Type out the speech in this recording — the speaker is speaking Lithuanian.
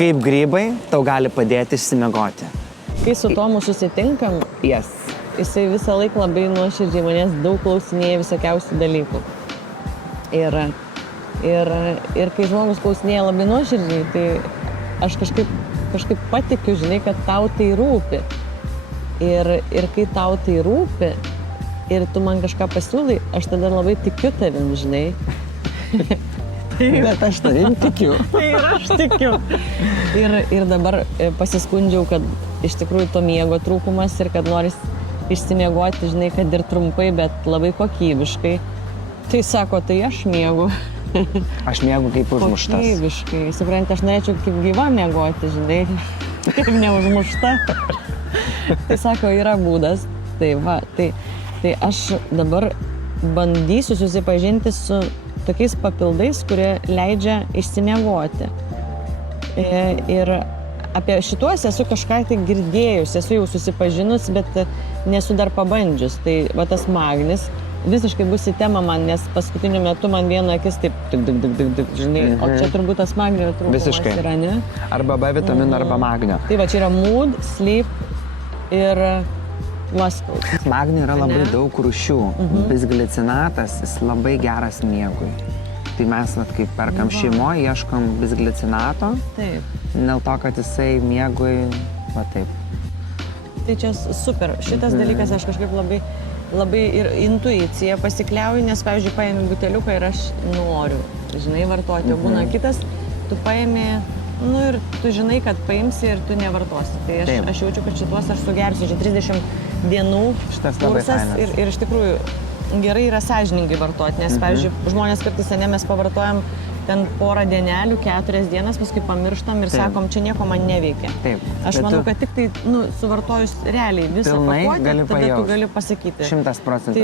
kaip grybai tau gali padėti išsimiegoti. Kai su Tomu susitinkam, Yes. jisai visą laiką labai nuoširdžiai manęs daug klausinėja visokiausių dalykų. Ir kai žmogus klausinėja labai nuoširdžiai, tai aš kažkaip patikiu, žinai, kad tau tai rūpi. Ir kai tau tai rūpi ir tu man kažką pasiūlai, aš tada labai tikiu tavim, žinai. Bet aš tavim tikiu. Tai ir aš tikiu. Ir dabar pasiskundžiau, kad iš tikrųjų to miego trūkumas ir kad noris išsimiegoti, žinai, kad ir trumpai, bet labai kokybiškai. Tai sako, tai aš miegu. Aš miegu kaip užmuštas. Kokybiškai. Supranti, aš norėčiau kaip gyva miegoti, žinai, kaip neužmušta. Tai sako, yra būdas. Tai va, tai aš dabar bandysiu susipažinti su tokiais papildais, kurie leidžia išsimiegoti. Ir apie šituos esu kažką tai girdėjus, esu jau susipažinus, bet nesu dar pabandžius. Tai va tas magnis visiškai bus į temą man, nes paskutiniu metu man viena akis taip, žinai, o čia turbūt tas magnio trūkumas yra, ne? Arba B vitamino, arba magnio. Tai va, čia yra mood, sleep ir muscle. Magnio yra labai daug rūšių. Bisglicinatas, jis labai geras miegui. Tai mes, kaip perkam šeimoje, ieškom bisglicinato. Taip. Dėl to, kad jisai miegui, va taip. Tai čia super. Šitas dalykas aš kažkaip labai ir intuicija pasikliauju, nes, pavyzdžiui, paėmė buteliuką ir aš noriu, žinai, vartoti. O būna kitas, tu paėmė, ir tu žinai, kad paimsi ir tu nevartosi. Tai aš jaučiu, kad šituos aš sugersiu. Čia 30 dienų kursas ir iš tikrųjų gerai yra sąžiningai vartoti, nes, pavyzdžiui, žmonės kartais, mes pavartojam ten porą dienelių, 4 dienas, paskui pamirštam ir sakom, čia nieko man neveikia. Aš manau, kad tik tai suvartojus realiai visą pakuotę, tada tu gali pasakyti. 100%.